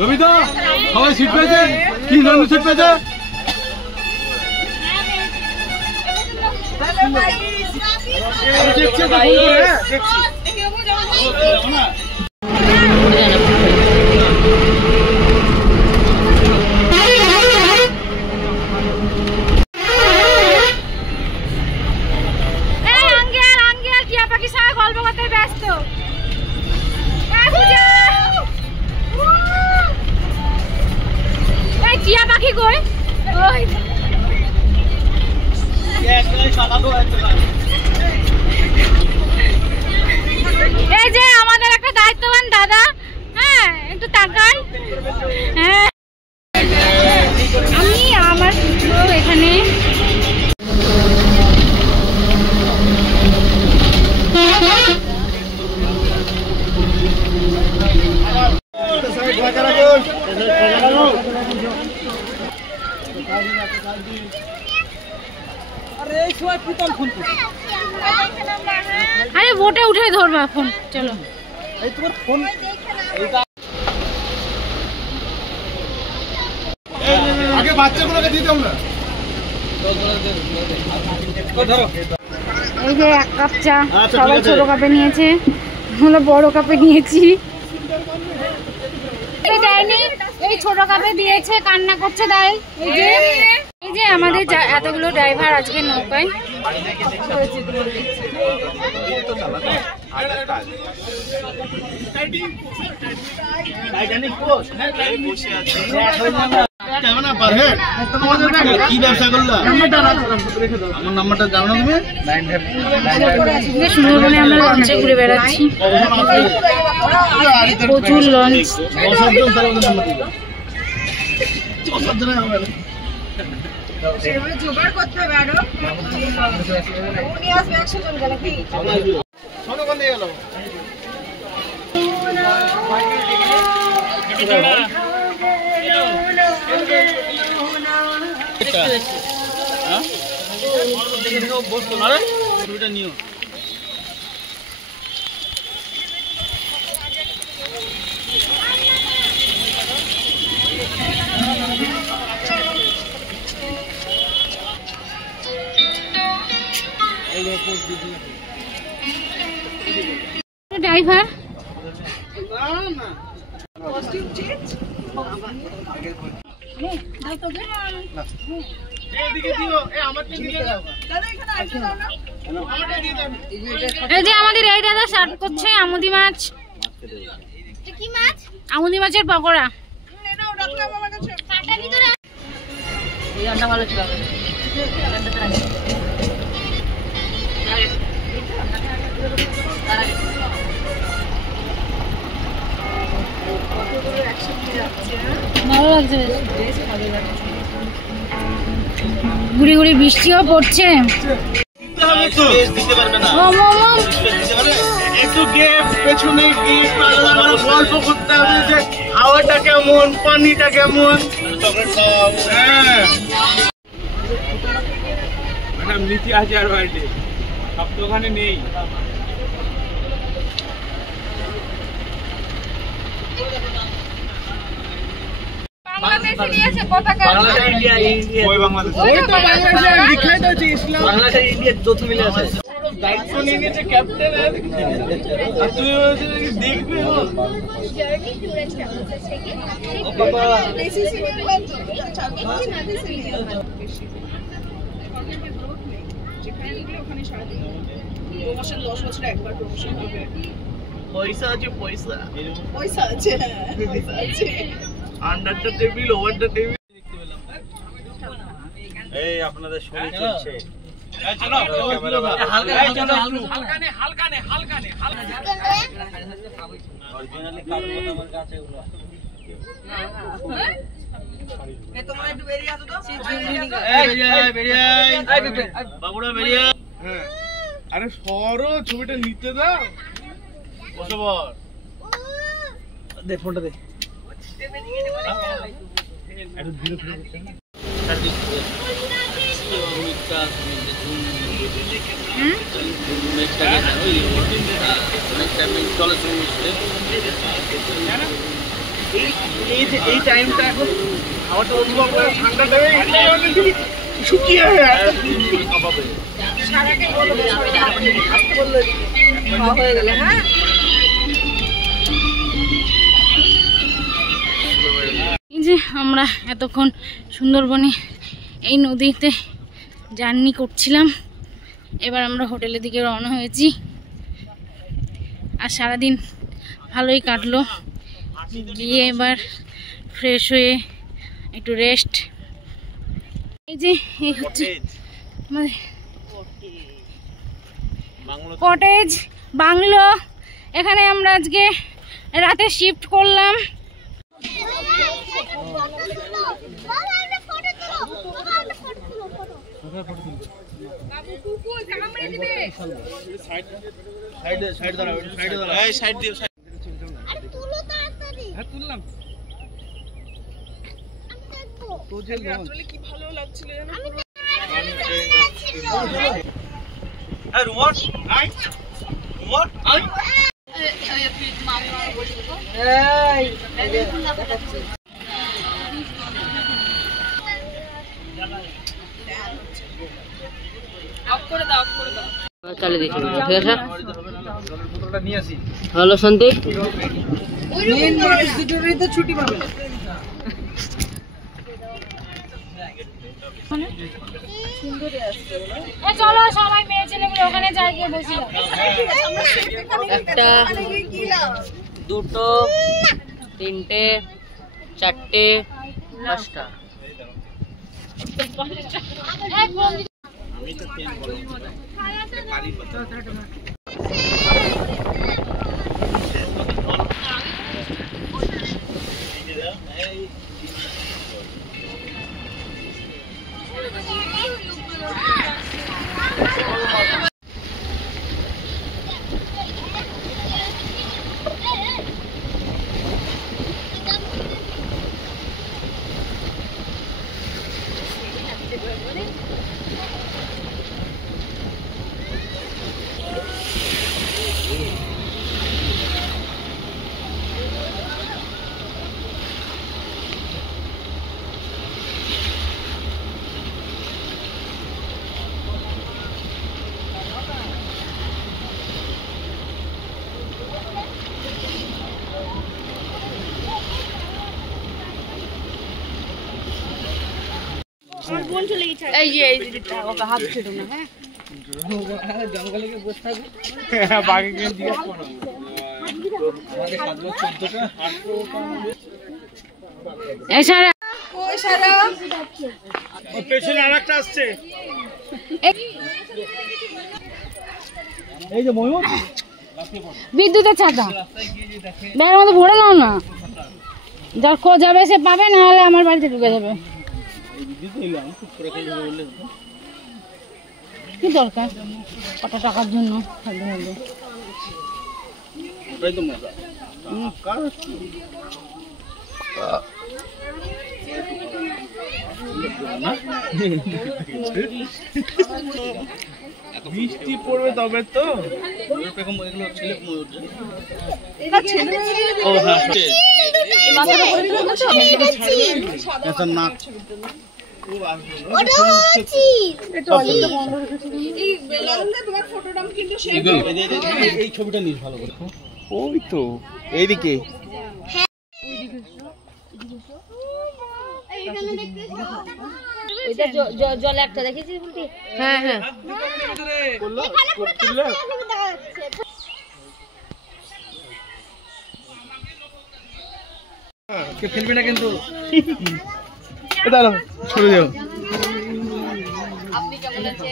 রবিদা সবাই সিট পেয়েছে? কি ধরনের সিট পেয়েছে? টিয়া পাখি কই? এই যে আমাদের একটা দায়িত্ববান দাদা, হ্যাঁ একটু তাকান। হ্যাঁ আমি আমার এখানে আরে বোটে উঠে ধরবা ফোন। চলো এই তোমার ফোন আগে বাচ্চাগুলোকে দিতাম না। এই যে এক কাপ চা সবাই ছোট কাপে নিয়েছে, আমরা বড় কাপে নিয়েছি। এই ছোট কাপে দিয়েছে, কান্না করছে তাই। এই যে আমাদের এতগুলো ড্রাইভার আজকে নৌকায়। কি ব্যবসা করলো? আমার নাম্বারটা জানো না তুমি? সুন্দরবনে আমরা লঞ্চে ঘুরে বেড়াচ্ছি, প্রচুর লঞ্চ। জোগাড় করতে হবে আরো, উনি আসবে 100 জন গেল কি শোনো কোন দিকে গেল? বসতো না রে, ছবিটা নিও। ড্রাইভার এই যে আমাদের এই দাদা সার্ভ করছে আমুদি মাছ। কি মাছ? আমুদি মাছের পকোড়া। ভালো ছিল। ভালো লাগছে, গুড়ি গুড়ি বৃষ্টিও পড়ছে। একটু পেছনে গল্প করতে হবে যে হাওয়াটা কেমন, পানিটা কেমন। ম্যাডাম নিচে আছে আর বাড়িতে সব তো ওখানে নেই। দায়িত্ব নিয়ে নিয়েছে ক্যাপ্টেন, তুমি দেখবে পয়সা আছে, পয়সা পয়সা আছে, পয়সা আছে। Under the table, over the table. এই আপনাদের শরীর চলছে। আরে সরো, ছবিটা নিতে দাও। বসে বল, দে ফোনটা দে। একটু ধীরে ধীরে এই টাইমটা এখন হাওয়াটা অনুভব করে ঠান্ডা দেবে শুকিয়ে হয়ে গেলে। হ্যাঁ এই যে আমরা এতক্ষণ সুন্দরবনে এই নদীতে জার্নি করছিলাম, এবার আমরা হোটেলের দিকে রওনা হয়েছি। আর সারাদিন ভালোই কাটলো, গিয়ে এবার ফ্রেশ হয়ে একটু রেস্ট। এই যে এই হচ্ছে আমাদের কটেজ বাংলো, এখানে আমরা আজকে রাতে শিফট করলাম। হ্যালো সন্দীপ, ছুটি পাবে। চলো সবাই মেয়ে ছেলেগুলো ওখানে যাই, গিয়ে বসি। একটা, দুটো, তিনটে, চারটে, পাঁচটা। এই যে ওকে হাত ছেড়ো না। হ্যাঁ জঙ্গলে গিয়ে বসে থাকবে। পেছনে আরেকটা আসছে। এই যে ময়ূর বিদ্যুতের ছাতা ব্যাগের মধ্যে ভরে নাও না, যার খোঁজ যাবে সে পাবে, না হলে আমার বাড়িতে ঢুকে যাবে। কি দরকার কত টাকার জন্য খালি হলো। বৃষ্টি পড়বে তবে তো। এই ছবিটা নিস ভালো করে। ওই তো এইদিকে জলে একটা দেখেছিস? হ্যাঁ হ্যাঁ, ফেলবি না কিন্তু। সরে যাও। আপনি কেমন আছে?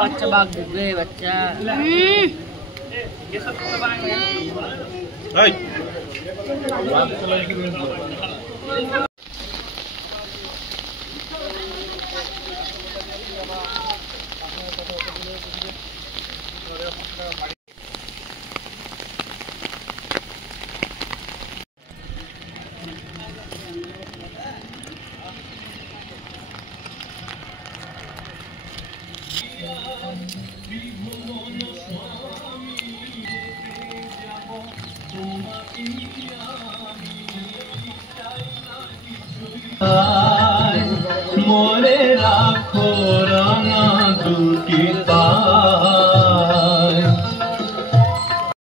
বাচ্চা বাঘ দেখবে বাচ্চা। Ah